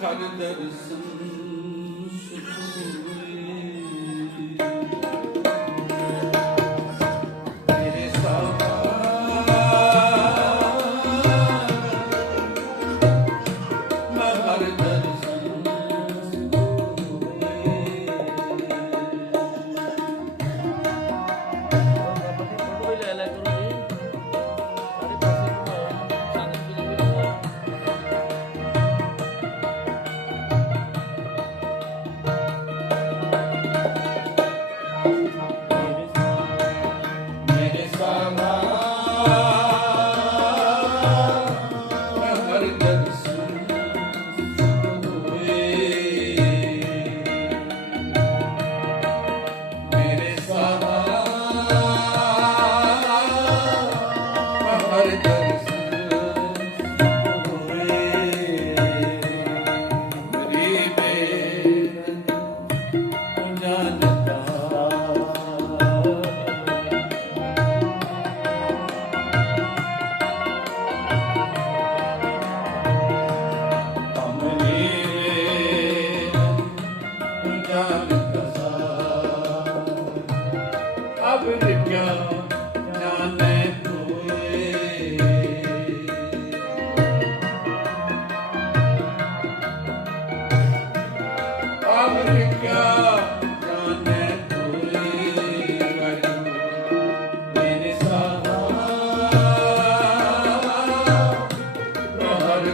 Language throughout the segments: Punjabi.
kadersin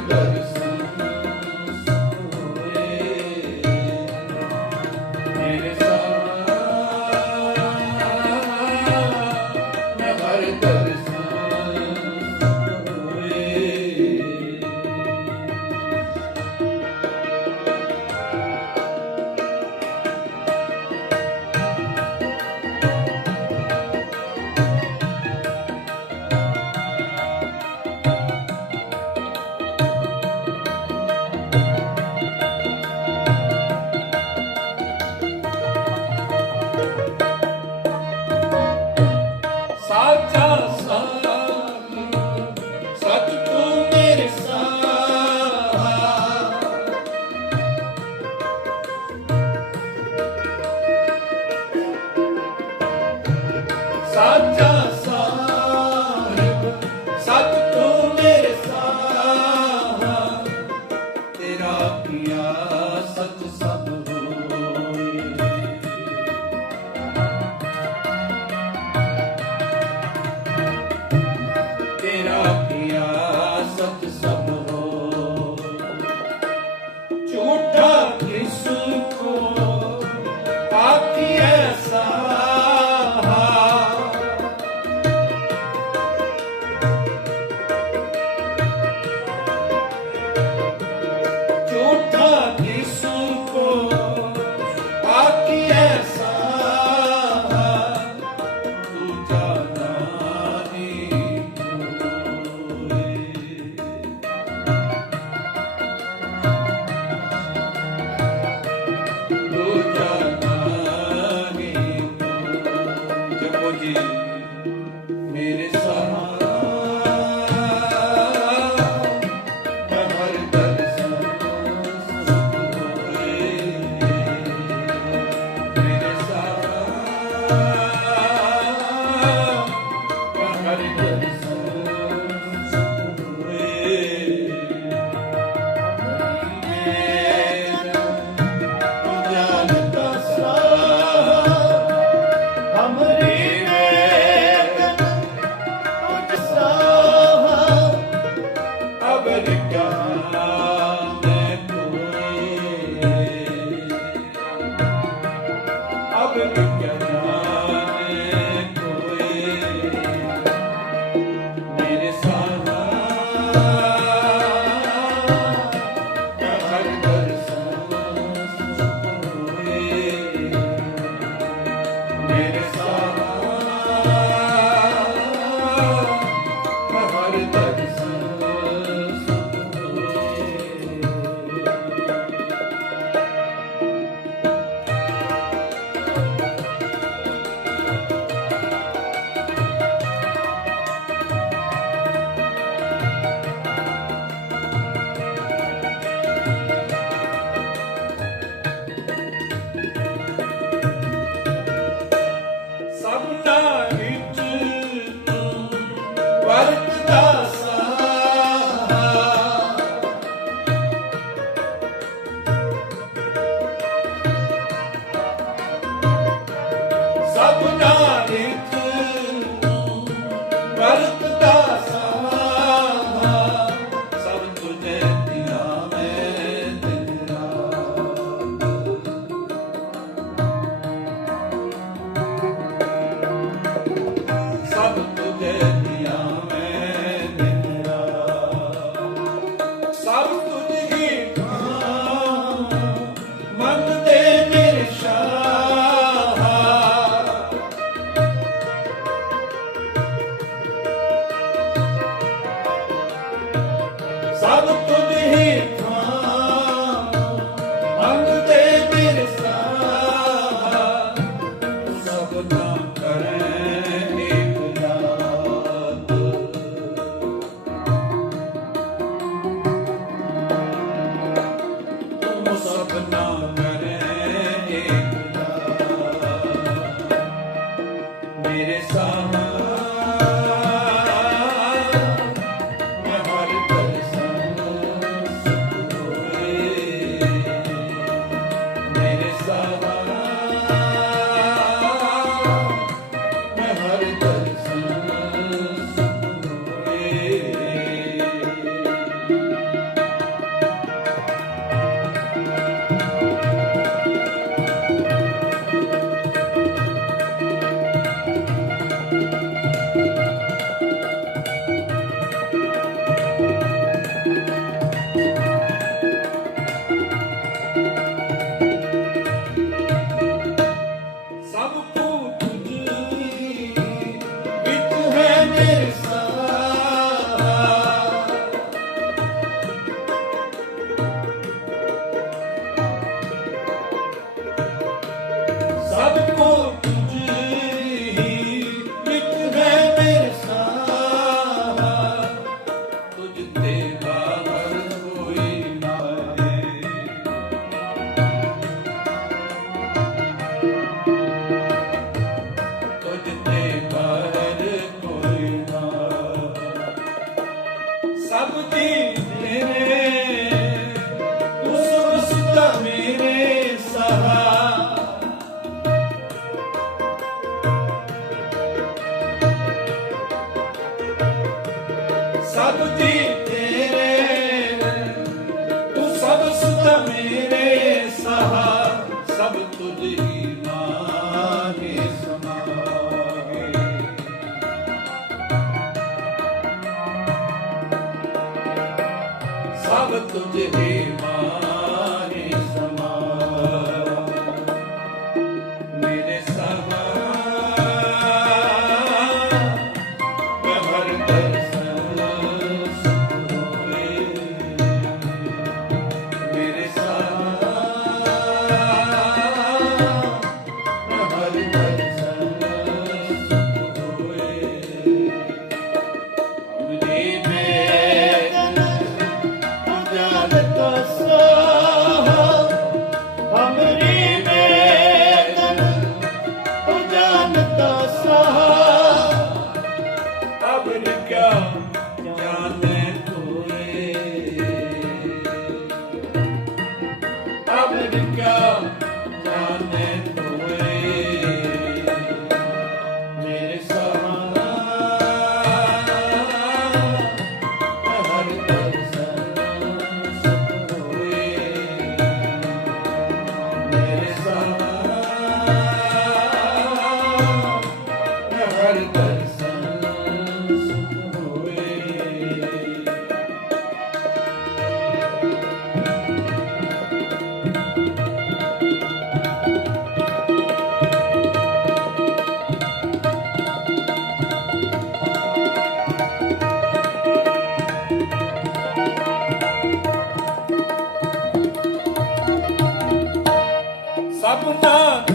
window. ਸਭ ਦੀ ਤੇਰੇ ਤੂੰ ਸਭ ਸੁਤ ਮੇਰੇ ਸਹਾ ਸਭ ਤੁਝ ਹੀ ਸਭ ਤੁਝ ਹੀ உண்டார்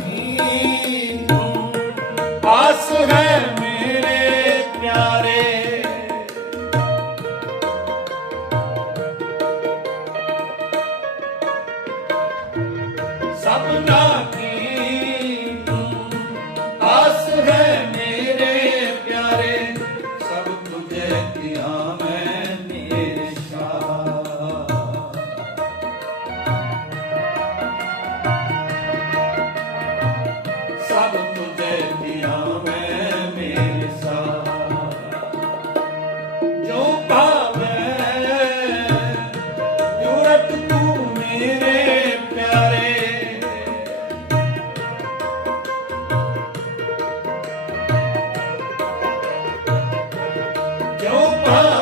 Oh.